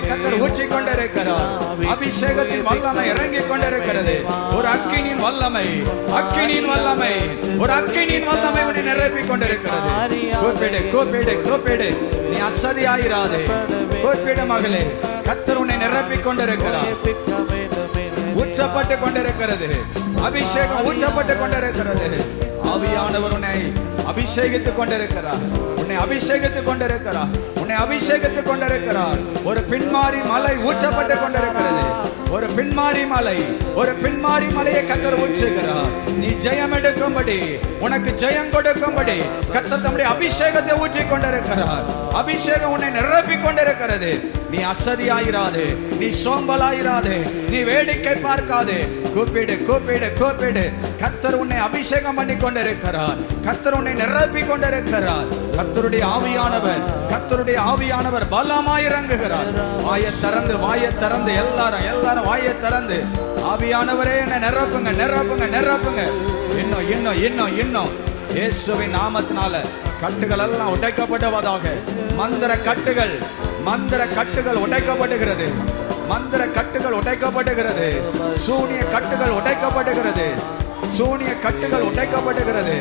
ஆவியை கர்த்தர் ஊற்றிக் கொண்டிருக்கிறார். அபிஷேகத்தின் வல்லமை இறங்கிக் கொண்டிருக்கிறது. ஒரு அக்கினியின் வல்லமை, அக்கினியின் வல்லமை, ஒரு அக்கினியின் வல்லமை உன்னை நிரப்பிக் கொண்டிருக்கிறது. கூப்பிடு கூப்பிடு கூப்பிடு, நீ அசதியாயிராதே. கூப்பிடு மகளே, கர்த்தர் உன்னை நிரப்பிக் கொண்டிருக்கிறார். ஊற்றப்பட்டு கொண்டிருக்கிறது. அபிஷேகம் ஊற்றப்பட்டு கொண்டிருக்கிறது. ஆவியானவர் உன்னை அபிஷேகித்துக் கொண்டிருக்கிறார். உன்னை அபிஷேகித்துக் கொண்டிருக்கிறார். உன்னை அபிஷேகித்துக் கொண்டிருக்கிறார். ஒரு பின்மாரி மலை ஊற்றப்பட்டு கொண்டிருக்கிறது. ஒரு பின்மாரி மலை, ஒரு பின்மாரி மலையை கர்த்தர் ஊற்றுகிறார். நீ ஜெயம் எடுக்கும்படி, உனக்கு ஜெயம் கொடுக்கும்படி கர்த்தர் தம்முடைய அபிஷேகத்தை ஊற்றிக் கொண்டிருக்கிறார். அபிஷேகம் உன்னை நிரப்பிக் கொண்டிருக்கிறது. நீ அசதியாயிராதே, நீ சோம்பலாயிராதே, நீ வேடிக்கை பார்க்காதே. கூப்பிடு கூப்பிடு கூப்பிடு, கர்த்தர் உன்னை அபிஷேகம் பண்ணி கொண்டிருக்கிறார். கர்த்தர் உன்னை நிரப்பி கொண்டிருக்கிறார். கர்த்தருடைய ஆவியானவர், கர்த்தருடைய ஆவியானவர் பலமாய் இறங்குகிறார். வாயை திறந்து, வாயை திறந்து, எல்லாரும் எல்லாரும் வாயை திறந்து, ஆவியானவரே என்னை நிரப்புங்க நிரப்புங்க நிரப்புங்க. இன்னும் இன்னும் இன்னும் இன்னும் இயேசுவின் நாமத்தினால கட்டுகள் எல்லாம் உடைக்கப்படுவதாக. மந்திர கட்டுகள், மந்திர கட்டுகள் உடைக்கப்படுகிறது. மந்திர கட்டுகள் உடைக்கப்படுகிறது. சூனிய கட்டுகள் உடைக்கப்படுகிறது. சூனிய கட்டுகள் உடைக்கப்படுகிறது.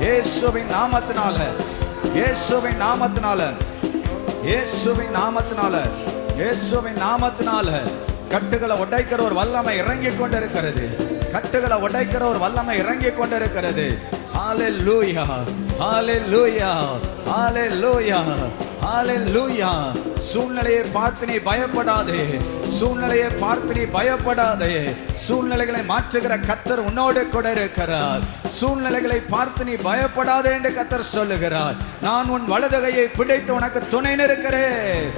இயேசுவின் நாமத்தினால, இயேசுவின் நாமத்தினால, இயேசுவின் நாமத்தினால, இயேசுவின் நாமத்தினால கட்டுகளை உடைக்கிற ஒரு வல்லமை இறங்கி கொண்டிருக்கிறது. கட்டுகளை உடைக்கிற ஒரு வல்லமை இறங்கி கொண்டிருக்கிறது. ஹalleluya ஹalleluya ஹalleluya ஹalleluya. சூழ்நிலையை பார்த்து நீ பயப்படாதே. சூழ்நிலையை பார்த்து நீ பயப்படாதே. சூழ்நிலைகளை மாற்றுகிற கர்த்தர் உன்னோடு கூட இருக்கிறார். சூழ்நிலைகளை பார்த்து நீ பயப்படாதே என்று கர்த்தர் சொல்லுகிறார். நான் உன் வலதுகையை பிடித்து உனக்கு துணை நிற்கிறேன்.